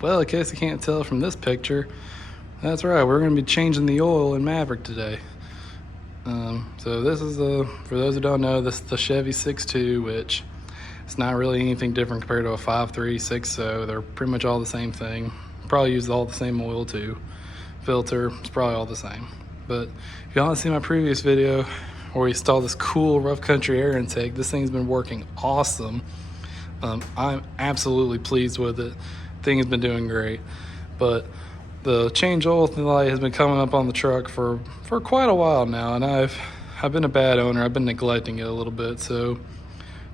Well, in case you can't tell from this picture, that's right, we're going to be changing the oil in Maverick today. So this is for those who don't know, this is the Chevy 6.2, which it's not really anything different compared to a 5.3, 6.0. They're pretty much all the same thing. Probably use all the same oil too. Filter, it's probably all the same. But if y'all haven't seen my previous video where we installed this cool rough country air intake, this thing's been working awesome. I'm absolutely pleased with it. Thing has been doing great. But the change oil light has been coming up on the truck for quite a while now, and I've been a bad owner. I've been neglecting it a little bit, so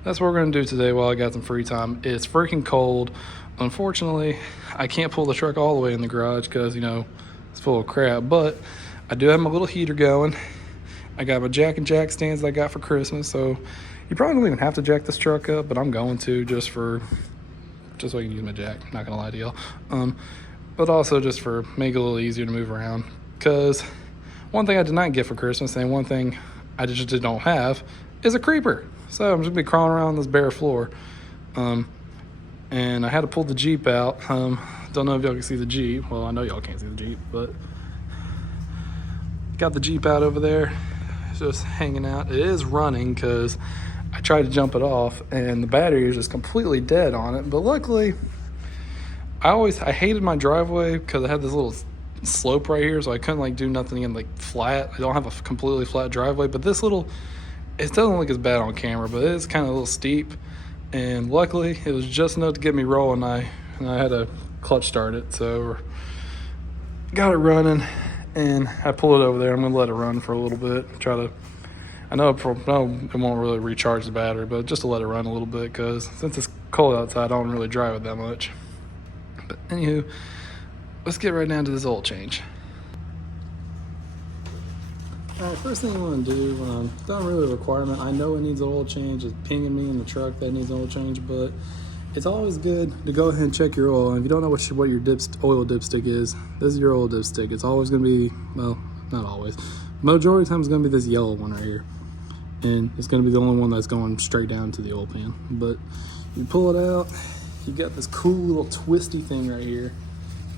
that's what we're gonna do today while I got some free time. It's freaking cold. Unfortunately, I can't pull the truck all the way in the garage because, you know, it's full of crap, but I do have my little heater going. I got my jack and jack stands that I got for Christmas, so you probably don't even have to jack this truck up, but I'm going to just so I can use my jack, not gonna lie to y'all. But also just for make it a little easier to move around, because one thing I did not get for Christmas and one thing I just don't have is a creeper. So I'm just gonna be crawling around this bare floor. And I had to pull the Jeep out. Don't know if y'all can see the Jeep. Well, I know y'all can't see the Jeep, but got the Jeep out over there. It's just hanging out. It is running because I tried to jump it off and the battery is just completely dead on it. But luckily, I hated my driveway because I had this little slope right here, so I couldn't like do nothing in like flat. I don't have a completely flat driveway, but this little, it doesn't look as bad on camera, but it is kind of a little steep. And luckily, it was just enough to get me rolling. I had to clutch start it, so got it running, and I pull it over there. I'm gonna let it run for a little bit. I know it won't really recharge the battery, but just to let it run a little bit, because since it's cold outside, I don't really drive it that much. But anywho, let's get right down to this oil change. Alright, first thing I want to do, not really a requirement. I know it needs an oil change. It's pinging me in the truck that needs an oil change, but it's always good to go ahead and check your oil. And if you don't know what your oil dipstick is, this is your oil dipstick. It's always going to be, well, not always. Majority of the time it's going to be this yellow one right here. And it's going to be the only one that's going straight down to the oil pan. But you pull it out, you got this cool little twisty thing right here.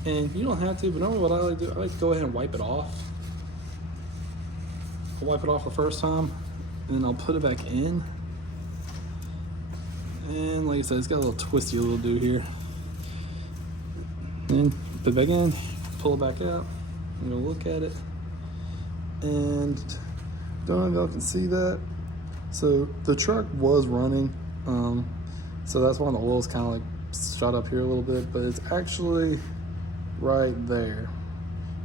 And you don't have to, but normally what I like to do, I like to go ahead and wipe it off. I'll wipe it off the first time, and then I'll put it back in. And like I said, it's got a little twisty little do here. And put it back in, pull it back out. I'm gonna look at it. And don't know if y'all can see that. So the truck was running. So that's why the oil's kind of like shot up here a little bit, but it's actually right there.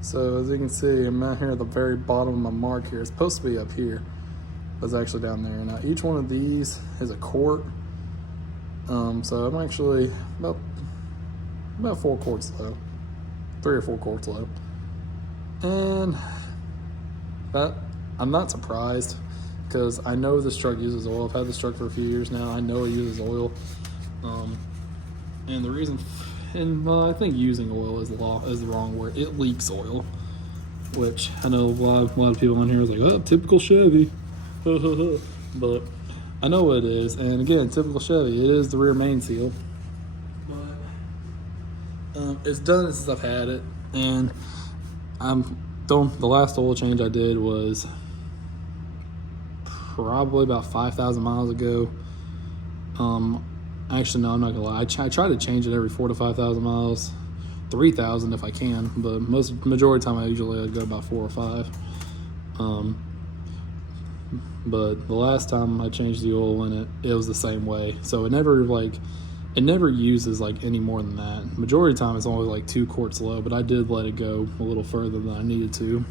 So as you can see, I'm out here at the very bottom of my mark here. It's supposed to be up here, but it's actually down there. Now each one of these is a quart. So I'm actually about 4 quarts low, 3 or 4 quarts low. And that, I'm not surprised because I know this truck uses oil. I've had this truck for a few years now. I know it uses oil. And the reason, I think using oil is the wrong word. It leaks oil, which I know a lot of people on here is like, oh, typical Chevy. But I know what it is. And again, typical Chevy, it is the rear main seal. But it's done since I've had it. And the last oil change I did was probably about 5,000 miles ago. Actually, no, I'm not gonna lie. I try to change it every 4,000 to 5,000 miles, 3,000 if I can. But majority of the time, I'd go about 4 or 5. But the last time I changed the oil in it, it was the same way. So it never uses like any more than that. Majority of the time, it's only like 2 quarts low. But I did let it go a little further than I needed to.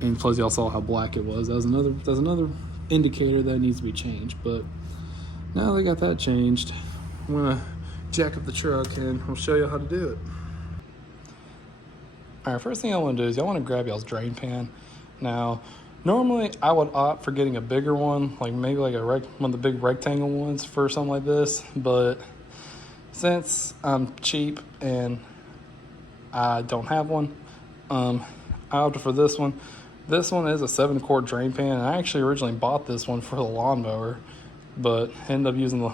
And plus, y'all saw how black it was. That's another indicator that needs to be changed. But now that I got that changed, I'm gonna jack up the truck and I'll show you how to do it. All right, first thing I want to do is y'all want to grab y'all's drain pan. Now, normally I would opt for getting a bigger one, like maybe like one of the big rectangle ones for something like this. But since I'm cheap and I don't have one, I opted for this one. This one is a 7-quart drain pan, and I actually originally bought this one for the lawnmower, but ended up using my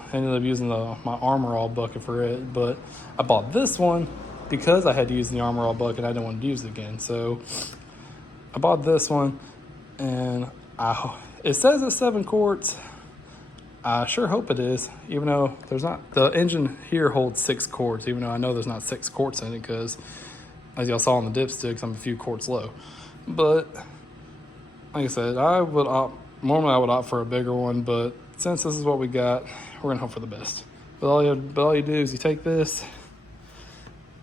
Armor All bucket for it. But I bought this one because I had to use the Armor All bucket, I didn't want to use it again. So I bought this one, and it says it's 7 quarts. I sure hope it is, even though there's not. The engine here holds 6 quarts, even though I know there's not 6 quarts in it because, as y'all saw on the dipsticks, I'm a few quarts low. But like I said, normally I would opt for a bigger one, but since this is what we got, we're gonna hope for the best. But all you do is you take this,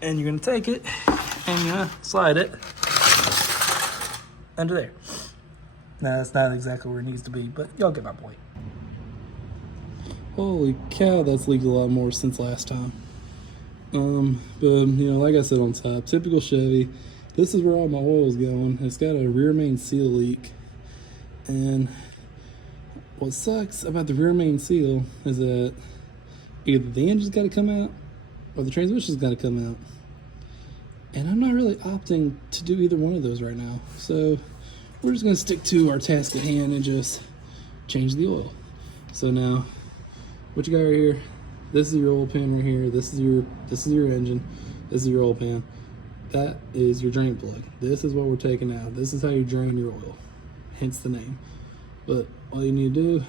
and you're gonna take it, and you're gonna slide it under there. Now that's not exactly where it needs to be, but y'all get my point. Holy cow, that's leaked a lot more since last time. But you know, like I said on top, typical Chevy. This is where all my oil's going. It's got a rear main seal leak, and what sucks about the rear main seal is that either the engine's got to come out or the transmission's got to come out. And I'm not really opting to do either one of those right now. So we're just going to stick to our task at hand and just change the oil. So now, what you got right here, this is your oil pan right here. This is your engine. This is your oil pan. That is your drain plug. This is what we're taking out. This is how you drain your oil, hence the name. But all you need to do,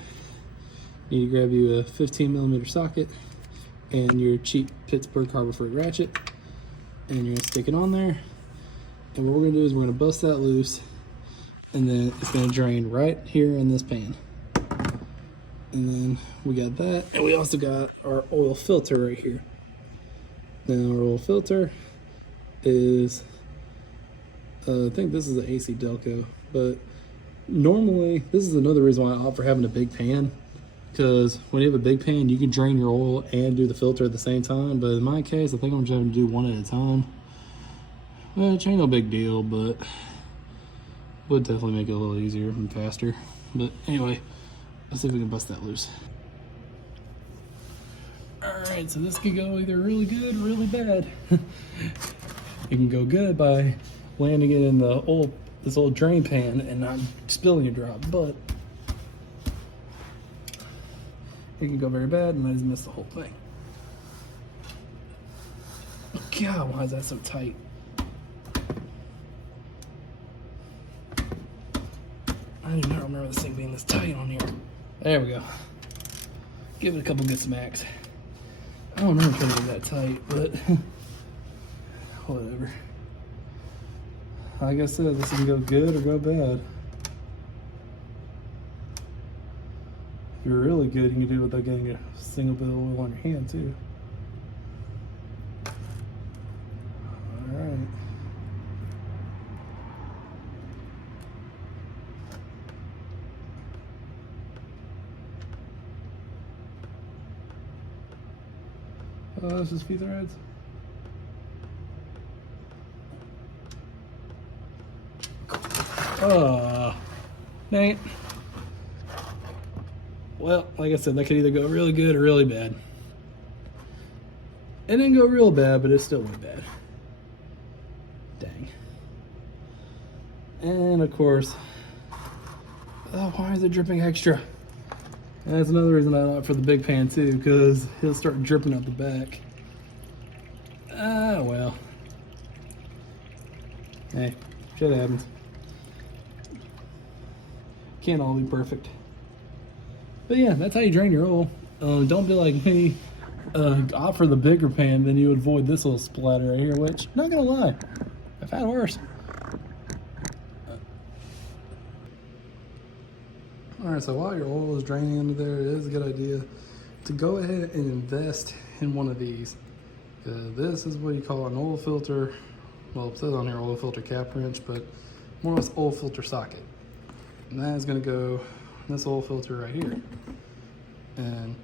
you need to grab you a 15mm socket and your cheap Pittsburgh Harbor Freight ratchet, and you're gonna stick it on there. And what we're gonna do is we're gonna bust that loose, and then it's gonna drain right here in this pan. And then we got that, and we also got our oil filter right here. Now our oil filter is, I think this is an AC Delco, but normally this is another reason why I opt for having a big pan, because when you have a big pan, you can drain your oil and do the filter at the same time. But in my case, I think I'm just having to do one at a time. Which ain't no big deal, but would definitely make it a little easier and faster. But anyway, let's see if we can bust that loose. Alright, so this could go either really good or really bad. It can go good by landing it in this old drain pan and not spilling a drop, but it can go very bad and I just miss the whole thing. Oh God, why is that so tight? I do not remember this thing being this tight on here. There we go. Give it a couple good smacks. I don't remember putting it that tight, but whatever. Like I said, this can go good or go bad. If you're really good, you can do it without getting a single bit of oil on your hand too. Alright. Oh, that's just few threads. Oh, dang it. Well, like I said, that could either go really good or really bad. It didn't go real bad, but it still went bad. Dang. And of course, oh, why is it dripping extra? And that's another reason I opt for the big pan too, because he'll start dripping out the back. Ah, well. Hey, shit happens. Can't all be perfect. But yeah, that's how you drain your oil. Don't be like me, opt for the bigger pan, then you avoid this little splatter right here, which, not gonna lie, I've had worse. Alright, so while your oil is draining into there, it is a good idea to go ahead and invest in one of these. This is what you call an oil filter. Well, it says on here oil filter cap wrench, but more or less oil filter socket. And that is going to go in this oil filter right here. And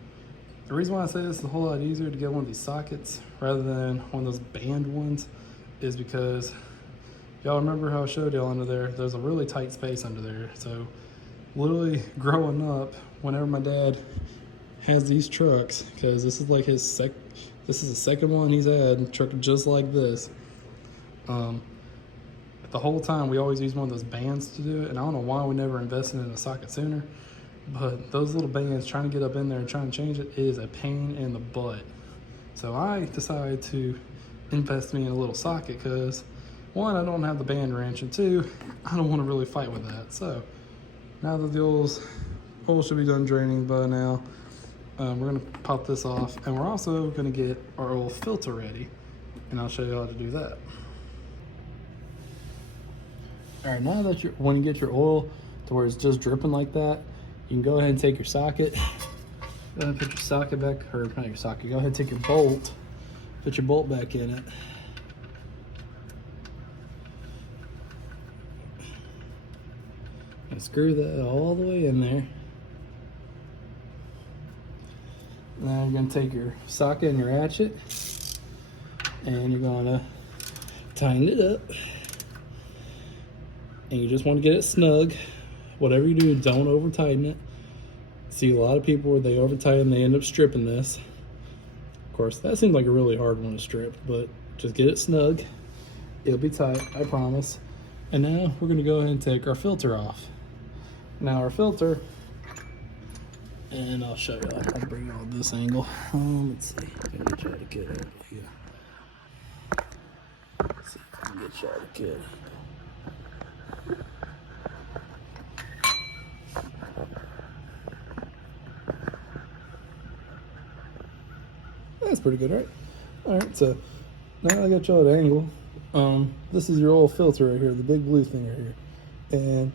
the reason why I say this is a whole lot easier to get one of these sockets rather than one of those band ones is because y'all remember how I showed y'all under there, there's a really tight space under there. So literally growing up, whenever my dad has these trucks, because this is like this is the second one he's had, a truck just like this. The whole time we always use one of those bands to do it, and I don't know why we never invested in a socket sooner, but those little bands, trying to get up in there and trying to change it is a pain in the butt. So I decided to invest me in a little socket because, one, I don't have the band wrench, and two, I don't want to really fight with that. So now that the oil should be done draining by now, we're going to pop this off, and we're also going to get our oil filter ready, and I'll show you how to do that. All right, now that when you get your oil to where it's just dripping like that, you can go ahead and take your socket. Go ahead and put your socket back, or not your socket, go ahead and take your bolt, put your bolt back in it. And screw that all the way in there. Now you're gonna take your socket and your ratchet, and you're gonna tighten it up. And you just want to get it snug. Whatever you do, don't over tighten it. See a lot of people where they over tighten, they end up stripping this. Of course, that seems like a really hard one to strip, but just get it snug. It'll be tight, I promise. And now we're gonna go ahead and take our filter off. Now our filter, and I'll show you, I'll bring you all this angle. Let's see, I'm gonna try to get it here. Let's see if I can get you all to get it. That's pretty good, right? All right, so now I got y'all at angle. This is your oil filter right here, the big blue thing right here. And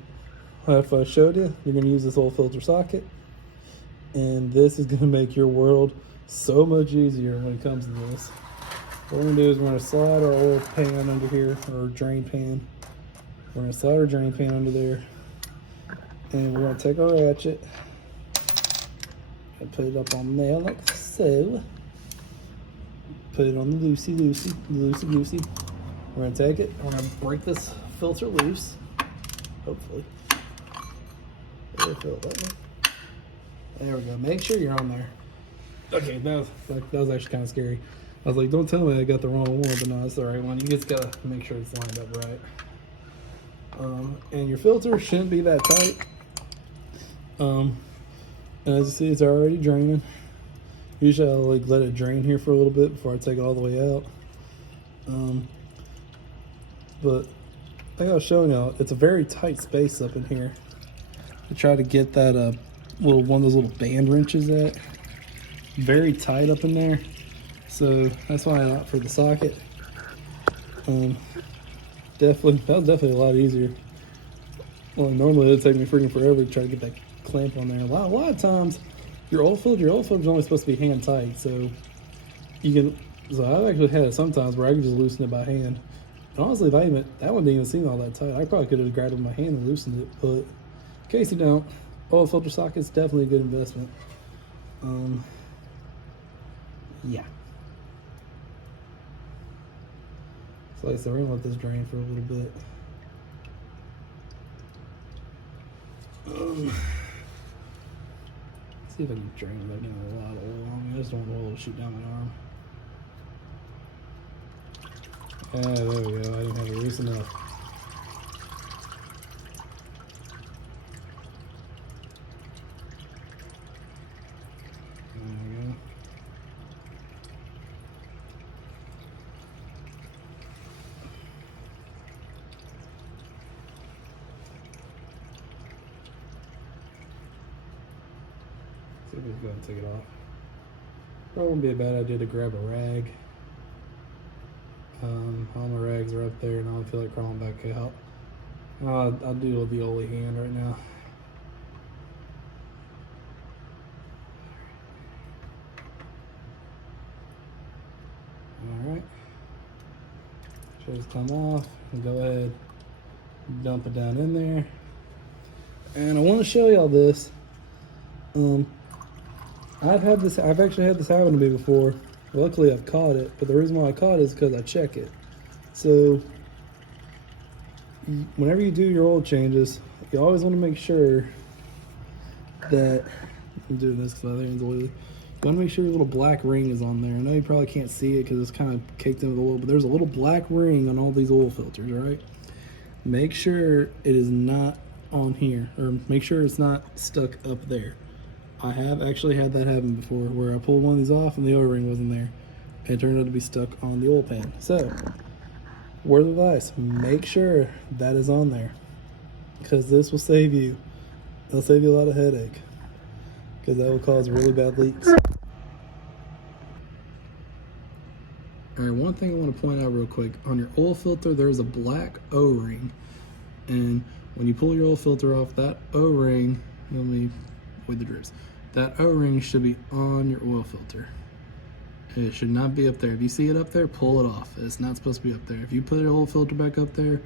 if I showed you, you're gonna use this oil filter socket. And this is gonna make your world so much easier when it comes to this. What we're gonna do is we're gonna slide our oil pan under here, or drain pan. We're gonna slide our drain pan under there. And we're gonna take our ratchet and put it up on there like so. Put it on the loosey-goosey. We're gonna take it, we're gonna break this filter loose, hopefully. There we go, make sure you're on there. Okay, that was actually kind of scary. I was like, don't tell me I got the wrong one, but no, it's the right one. You just gotta make sure it's lined up right. And your filter shouldn't be that tight. And as you see, it's already draining. Usually I'll like let it drain here for a little bit before I take it all the way out. But like I was showing y'all, it's a very tight space up in here. I try to get that one of those little band wrenches at. Very tight up in there. So that's why I opt for the socket. That was definitely a lot easier. Well, normally it'd take me freaking forever to try to get that clamp on there. A lot of times your oil filter is only supposed to be hand tight, so you can. So I've actually had it sometimes where I can just loosen it by hand. And honestly, that one didn't even seem all that tight. I probably could have grabbed it with my hand and loosened it, but in case you don't, oil filter socket's definitely a good investment. Yeah. So like I said, we're gonna let this drain for a little bit. See if I can drain it. I got a lot of oil on me. I just don't want oil to shoot down my arm. There we go. I didn't have it loose enough. There we go. So we'll just go ahead and take it off. Probably wouldn't be a bad idea to grab a rag. All my rags are up there and I don't feel like crawling back out. I'll do with the oily hand right now. Alright. Should just come off and go ahead and dump it down in there. And I want to show y'all this. I've actually had this happen to me before. Luckily I've caught it, but the reason why I caught it is because I check it. So whenever you do your oil changes, you always want to make sure that, I'm doing this because my hand's oily. You want to make sure your little black ring is on there. I know you probably can't see it because it's kind of caked in with oil, but there's a little black ring on all these oil filters, right? Make sure it is not on here, or make sure it's not stuck up there. I have actually had that happen before where I pulled one of these off and the O-ring wasn't there. and it turned out to be stuck on the oil pan. So, word of advice, make sure that is on there, because this will save you. It'll save you a lot of headache, because that will cause really bad leaks. All right, one thing I want to point out real quick, on your oil filter, there's a black O-ring, and when you pull your oil filter off, that O-ring, let me avoid the drips, that O-ring should be on your oil filter. It should not be up there. If you see it up there, pull it off. It's not supposed to be up there. If you put your oil filter back up there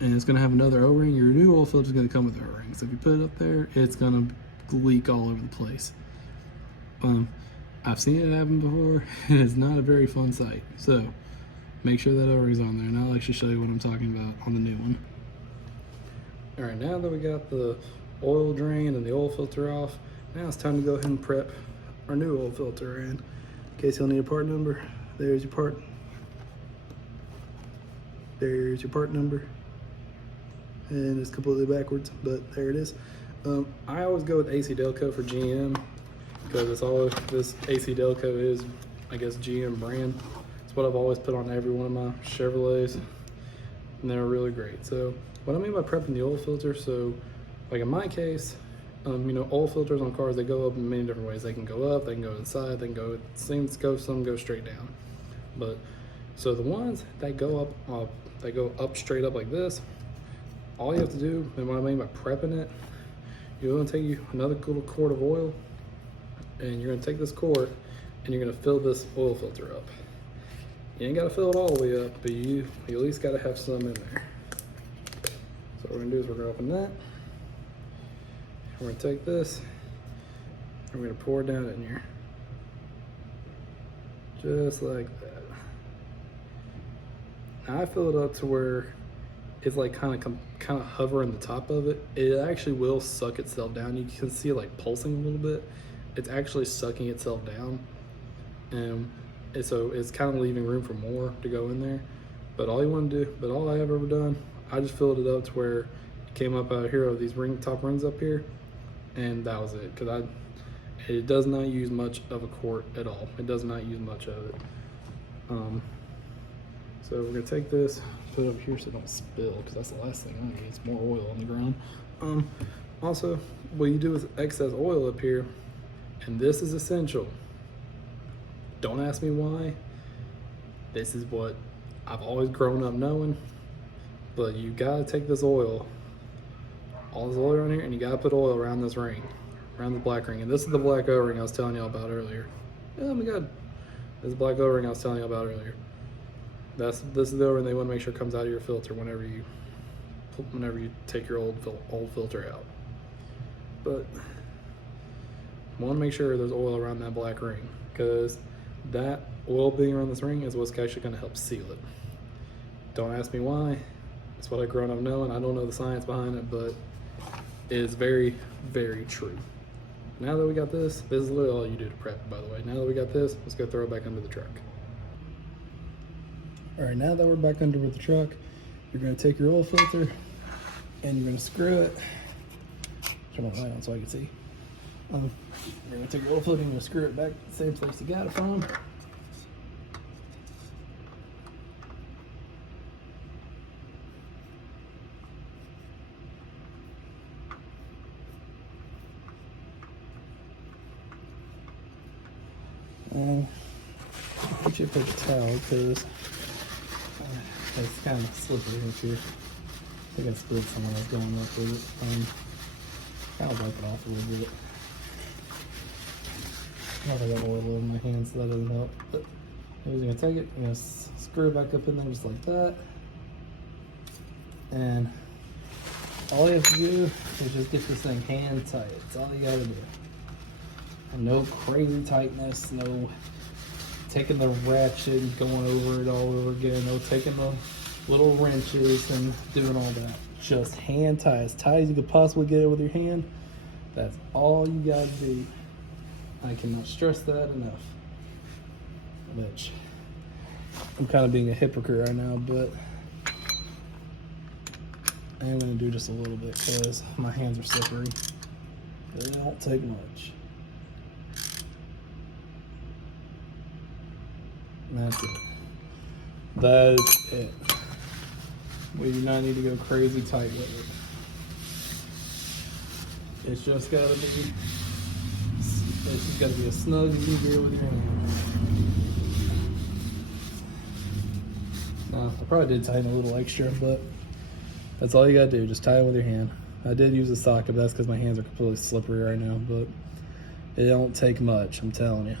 and it's gonna have another O-ring, your new oil filter is gonna come with O-rings. So if you put it up there, it's gonna leak all over the place. I've seen it happen before, and it's not a very fun sight. So make sure that O-ring's on there, and I'll actually show you what I'm talking about on the new one. All right, now that we got the oil drain and the oil filter off, now it's time to go ahead and prep our new oil filter. And in case you'll need a part number, there's your part. There's your part number. And it's completely backwards, but there it is. I always go with AC Delco for GM, because it's all this AC Delco is, I guess, GM brand. It's what I've always put on every one of my Chevrolets, and they're really great. So what I mean by prepping the oil filter, so like in my case, you know, oil filters on cars, they go up in many different ways. They can go up, they can go inside, they can go, some go straight down. But so the ones that go up straight up like this, all you have to do, and what I mean by prepping it, you're gonna take you another little quart of oil, and you're gonna take this quart and you're gonna fill this oil filter up. You ain't gotta fill it all the way up, but you at least gotta have some in there. So what we're gonna do is we're gonna open that. We're gonna take this and we're gonna pour it down in here. Just like that. Now I fill it up to where it's like kind of hovering the top of it. It actually will suck itself down. You can see it like pulsing a little bit. It's actually sucking itself down, and so it's kind of leaving room for more to go in there. But all you want to do, but all I have ever done, I just filled it up to where it came up out here of these top rings up here, and that was it. Because it does not use much of a quart at all. It does not use much of it. So we're gonna take this, put it over here so it don't spill, because that's the last thing I need. It's more oil on the ground. Also, what you do with excess oil up here, and this is essential. Don't ask me why. This is what I've always grown up knowing. But you gotta take this oil, all this oil around here, and you gotta put oil around this ring, around the black ring. And this is the black O-ring I was telling you about earlier. Oh my God, this is the black O-ring I was telling you about earlier. This is the O-ring they want to make sure comes out of your filter whenever you take your old filter out. But want to make sure there's oil around that black ring, because that oil being around this ring is what's actually going to help seal it. Don't ask me why. It's what I've grown up knowing. I don't know the science behind it, but it is very, very true. Now that we got this is literally all you do to prep, by the way. Now that we got this, let's go throw it back under the truck. All right, now that we're back under with the truck, you're going to take your oil filter and you're going to screw it. Turn my light on so I can see. You're going to take your oil filter and you're going to screw it back to the same place you got it from. And get you a paper towel, because it's kind of slippery if you're, I think I spilled some when I was going up with it. Kind of wipe it off a little bit. I got oil in my hands, so that doesn't help. But you're going to take it, you're going to screw it back up in there just like that. And all you have to do is just get this thing hand tight. That's all you got to do. And no crazy tightness, no taking the ratchet and going over it all over again, no taking the little wrenches and doing all that. Just hand tight as you could possibly get it with your hand. That's all you gotta do. I cannot stress that enough. Which, I'm kind of being a hypocrite right now, but I am gonna do just a little bit because my hands are slippery. They don't take much. and that's it. That is it. We do not need to go crazy tight with it. It's just gotta be as snug as you can get with your hand. Now, I probably did tighten a little extra, but that's all you gotta do, just tie it with your hand. I did use a socket, but that's because my hands are completely slippery right now, but it don't take much, I'm telling you.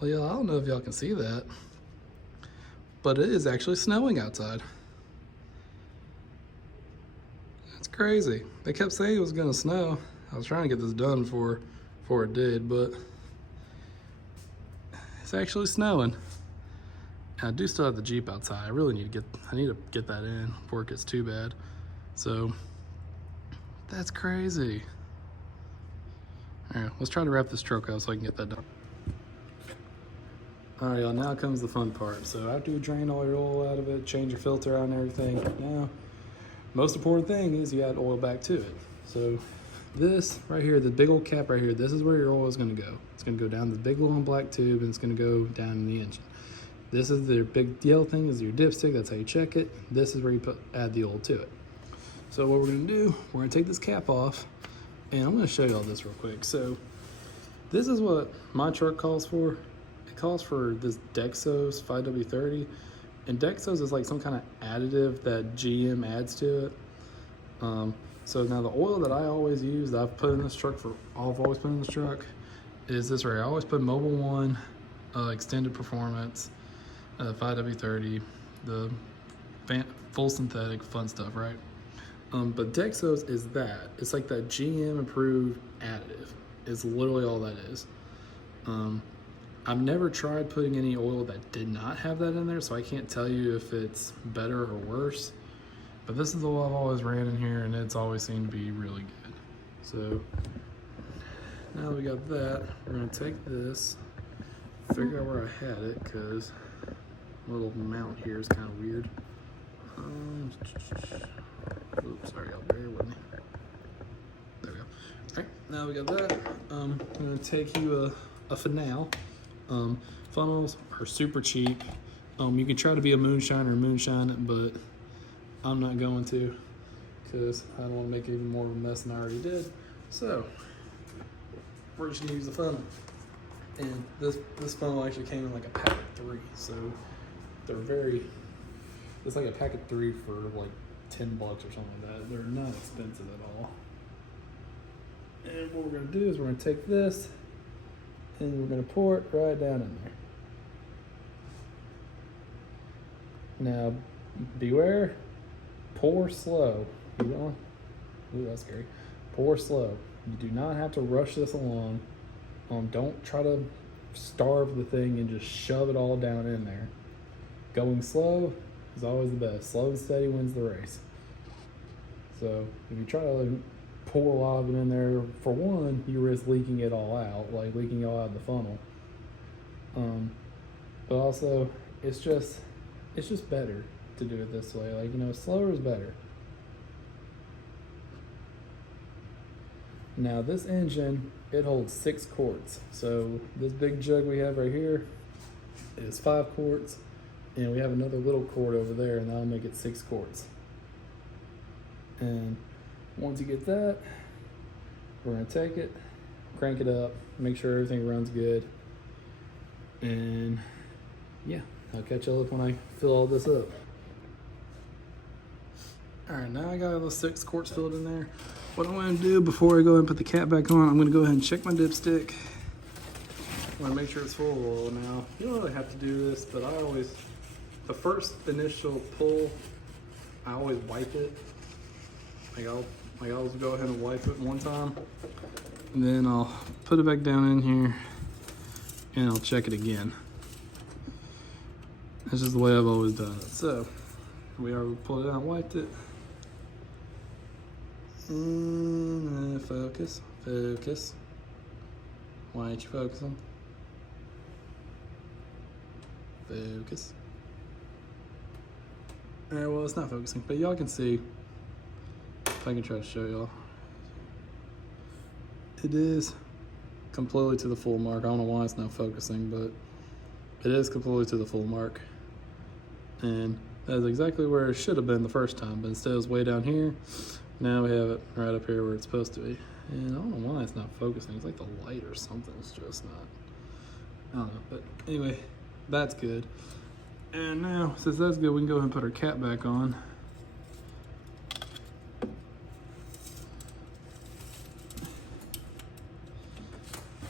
Well, y'all, I don't know if y'all can see that, but it is actually snowing outside. That's crazy. They kept saying it was gonna snow. I was trying to get this done before it did, but it's actually snowing. And I do still have the Jeep outside. I need to get that in before it gets too bad. So that's crazy. All right, let's try to wrap this truck up so I can get that done. All right, y'all, now comes the fun part. So after you drain all your oil out of it, change your filter out and everything, now, most important thing is you add oil back to it. So this right here, the big old cap right here, this is where your oil is gonna go. It's gonna go down the big long black tube and it's gonna go down in the engine. This is the big yellow thing, is your dipstick, that's how you check it. This is where you add the oil to it. So what we're gonna do, we're gonna take this cap off, and I'm gonna show you all this real quick. So this is what my truck calls for. It calls for this Dexos 5W30, and Dexos is like some kind of additive that GM adds to it. So now the oil that I always use, that I've put in this truck I've always put in this truck, is this right here. I always put Mobil 1, Extended Performance, 5W30, the full synthetic, fun stuff, right? But Dexos is that. It's like that GM approved additive. It's literally all that is. I've never tried putting any oil that did not have that in there, so I can't tell you if it's better or worse. But this is the oil I've always ran in here, and it's always seemed to be really good. So now that we got that, we're gonna take this, figure out where I had it, because little mount here is kind of weird. Oops, sorry, y'all, bear with me. There we go. All right, now we got that. I'm gonna take you a finale. Funnels are super cheap. You can try to be a moonshine, but I'm not going to, because I don't want to make it even more of a mess than I already did. So we're just gonna use the funnel. And this funnel actually came in like a pack of 3, so it's like a pack of 3 for like $10 or something like that. They're not expensive at all. And what we're gonna do is we're gonna take this and we're gonna pour it right down in there. Now, beware, pour slow. You don't, ooh, that's scary. Pour slow. You do not have to rush this along. Don't try to starve the thing and just shove it all down in there. Going slow is always the best. Slow and steady wins the race. So if you try to like pour a lot of it in there, for one, you risk leaking it all out, like leaking it all out of the funnel. But also, it's just better to do it this way. Like, you know, slower is better. Now this engine, it holds 6 quarts. So this big jug we have right here is 5 quarts, and we have another little quart over there, and that'll make it 6 quarts. And once you get that, we're gonna take it, crank it up, make sure everything runs good, and yeah, I'll catch y'all up when I fill all this up. All right, now I got all the 6 quarts filled in there. What I'm gonna do before I go ahead and put the cap back on, I'm gonna go ahead and check my dipstick. I wanna make sure it's full of oil. Now, you don't really have to do this, but the first initial pull, I always wipe it. I'll go ahead and wipe it one time, and then I'll put it back down in here, and I'll check it again. That's just the way I've always done it. So, we already pulled it out and wiped it. And focus. Why ain't you focusing? Focus. All right, well, it's not focusing, but y'all can see. If I can try to show y'all. It is completely to the full mark. I don't know why it's not focusing, but It is completely to the full mark. And that's exactly where it should have been the first time, but instead it was way down here. Now we have it right up here where it's supposed to be. And I don't know why it's not focusing. It's like the light or something. It's just not. I don't know. But anyway, that's good. And now, since that's good, we can go ahead and put our cap back on.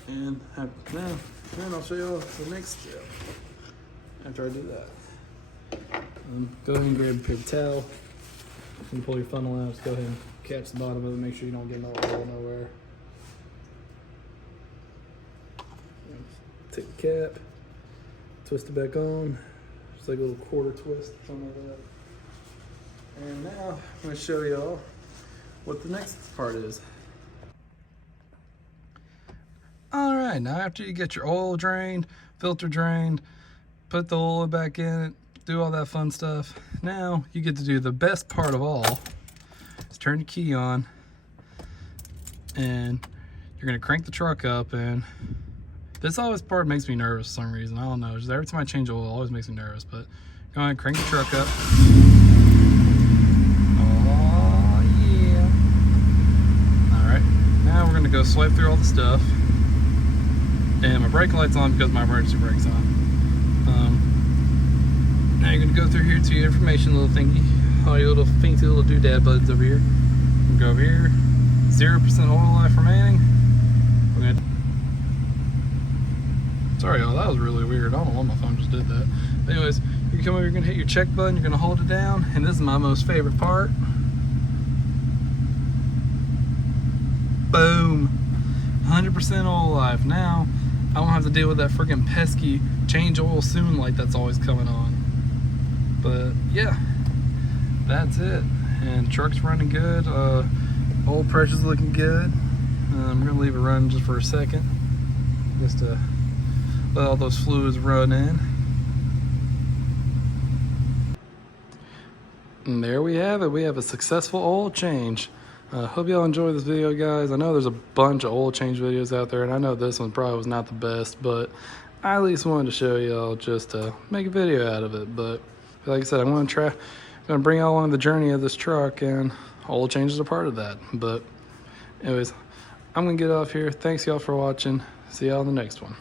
And now, then I'll show you all the next step after I do that. Go ahead and grab a paper towel. You pull your funnel out, just go ahead and catch the bottom of it, make sure you don't get no oil nowhere. Take the cap, twist it back on, just like a little quarter twist, something like that. And now I'm going to show y'all what the next part is. All right, now after you get your oil drained, filter drained, put the oil back in it, do all that fun stuff, now you get to do the best part of all, is turn the key on, and you're gonna crank the truck up. And this always part makes me nervous for some reason. I don't know, just every time I change oil, it always makes me nervous. But go ahead and crank the truck up. Oh yeah. All right, now we're gonna go swipe through all the stuff. And my brake light's on because my emergency brake's on. Now you're gonna go through here to your information little thingy. All your little fancy little doodad buttons over here. Go over here. 0% oil life remaining. We're gonna... Sorry y'all, that was really weird. I don't know why my phone just did that. But anyways, you come over, you're gonna hit your check button, you're gonna hold it down, and this is my most favorite part. Boom. 100% oil life. Now, I don't have to deal with that freaking pesky change oil soon light that's always coming on. But yeah, that's it. And the truck's running good. Oil pressure's looking good. I'm gonna leave it running just for a second, just to let all those fluids run in. And there we have it. We have a successful oil change. Hope y'all enjoyed this video, guys. I know there's a bunch of oil change videos out there, and I know this one probably was not the best, but I at least wanted to show y'all just to make a video out of it. But like I said, I'm gonna bring y'all along the journey of this truck, and oil change is a part of that. But anyways, I'm gonna get off here. Thanks y'all for watching. See y'all in the next one.